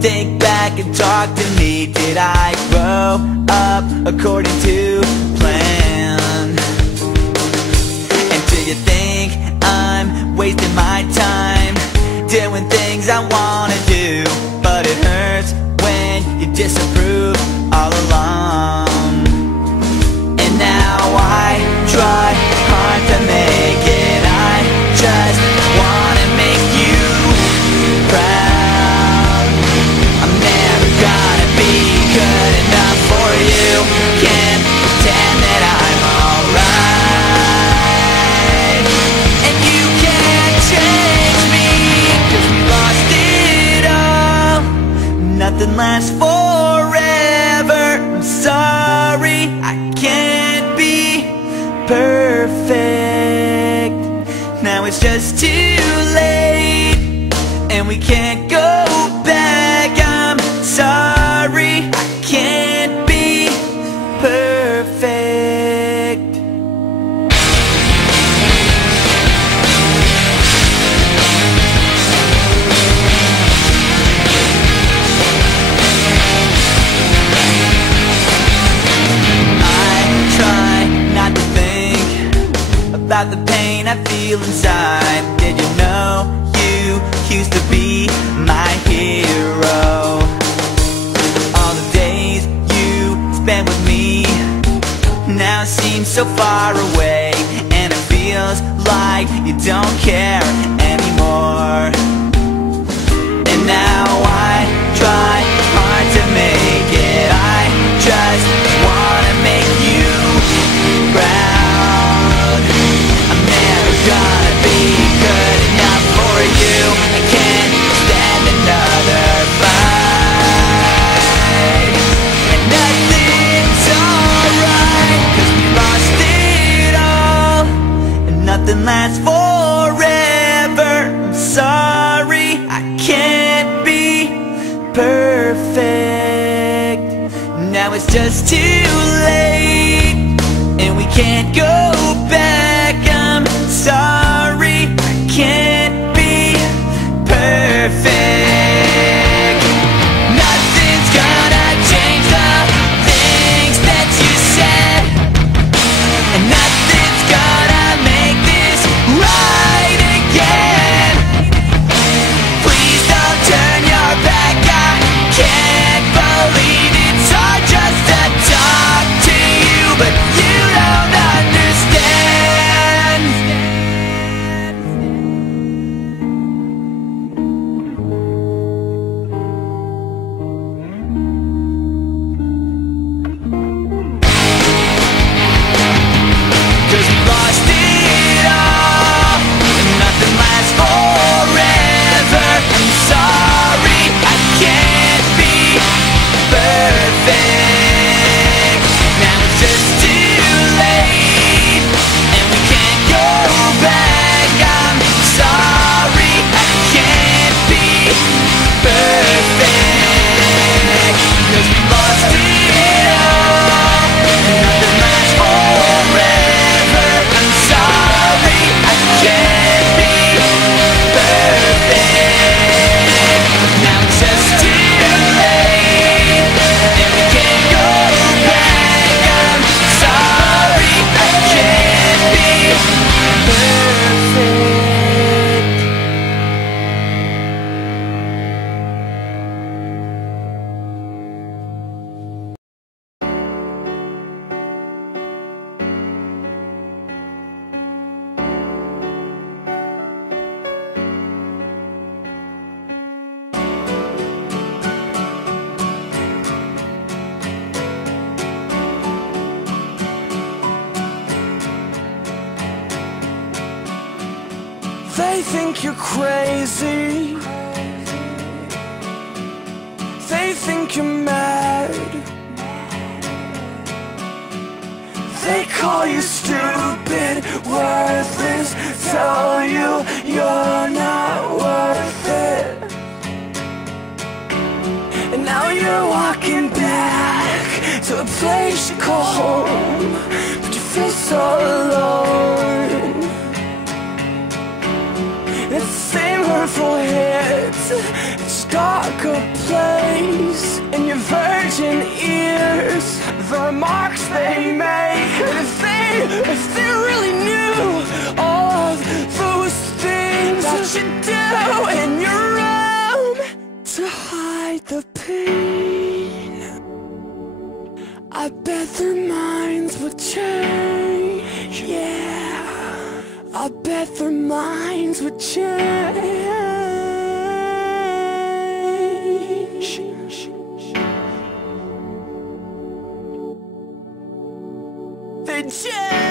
Think back and talk to me. Did I grow up according to plan? And do you think I'm wasting my time doing things I wanna do? But it hurts when you disapprove all along. And now I try hard to make it. I just wanna make you proud. Good enough for you. Can't pretend that I'm alright. And you can't change me, 'cause we lost it all. Nothing lasts forever. I'm sorry, I can't be perfect. Now it's just too late, and we can't go back. I'm sorry, I can't be perfect. I try not to think about the pain I feel inside. Did you know you used to be my hero? With me now seems so far away, and it feels like you don't care anymore. And now I try hard to make it. I just wanna make you proud. I'm never gonna be good enough for you. I can't stand another fight. And nothing's alright, 'cause we lost it all. And nothing lasts forever. I'm sorry, I can't be perfect. Now it's just too late, and we can't go back. I'm sorry, I can't be perfect. Nothing's gonna change the things that you said, and nothing's gonna make this right again. Please don't turn your back. I can't believe it's hard just to talk to you, but you don't understand. They think you're crazy. They think you're mad. all you stupid, worthless, tell you you're not worth it. And now you're walking back to a place you call home, but you feel so alone. It's the same hurtful hits, it's a darker place. In your virgin ears, the remarks they make, if they really knew all of those things that you do in your room to hide the pain, I bet their minds would change. Yeah, I bet their minds would change. They change.